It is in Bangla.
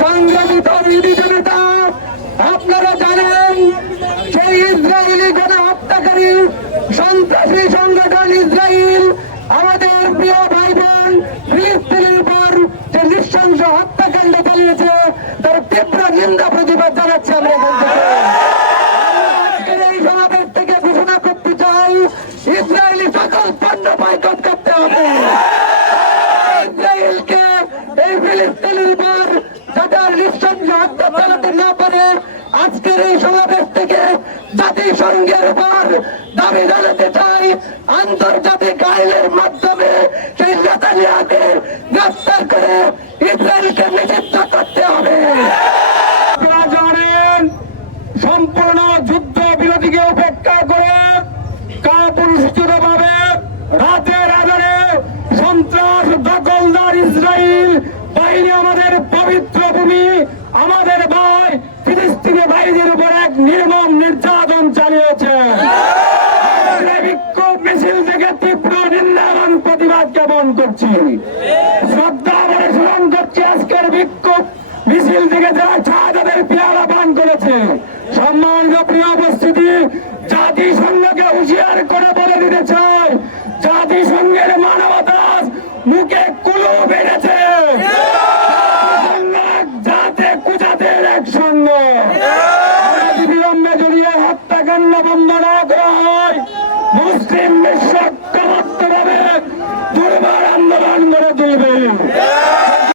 সংগ্রামিত জনতা, আপনারা জানেন সেই ইসরায়েলি গণহত্যাকারী সন্ত্রাসী সংগঠন ইসরায়েল আমাদের প্রিয় ভাই বোন ফিলিস্তিনের উপর যে নৃশংস হত্যাকাণ্ড চালিয়েছে তার তীব্র নিন্দা প্রতিবাদ জানাচ্ছে। আমরা এই সমাবেশ থেকে ঘোষণা করতে চাই, ইসরায়েলি সকল পণ্য বয়কট করতে হবে। ইসরায়েলকে এই ফিলিস্তিনের উপর যাতে নৃশংস হত্যা চালাতে না পারে, আজকের এই সমাবেশ থেকে জাতিসংঘের উপর দাবি জানাতে চাই, আন্তর্জাতিক আইনের মাধ্যমে সেই নেতানিয়াহুকে গ্রেফতার করে ইসরায়েলকে নিষিদ্ধ করতে হবে। আপনারা জানেন সম্পূর্ণ যুদ্ধ বিরতিকে উপেক্ষা করে কাপুরুষভাবে রাতের আধারে সন্ত্রাস দখলদার ইসরায়েল বাহিনী আমাদের পবিত্র ভূমি, আমাদের ভাই ফিলিস্তিনি ভাইদের উপর এক নির্মম নির্যাতন চালিয়েছে। বিক্ষোভ মিছিল থেকে তীব্র নিন্দা এবং প্রতিবাদ জ্ঞাপন করছি। শ্রদ্ধা বলে স্মরণ করছি আজকের বিক্ষোভ মিছিল থেকে যারা শাহাদাতের পেয়ালা পান করেছে। সম্মানিত প্রিয় উপস্থিতি, জাতিসংঘকে হুঁশিয়ার করে বলে দিতে চাই, জাতিসংঘের মানবতা মুখে কুলু বেড়েছে, যাতে কুজাতের এক সঙ্গ।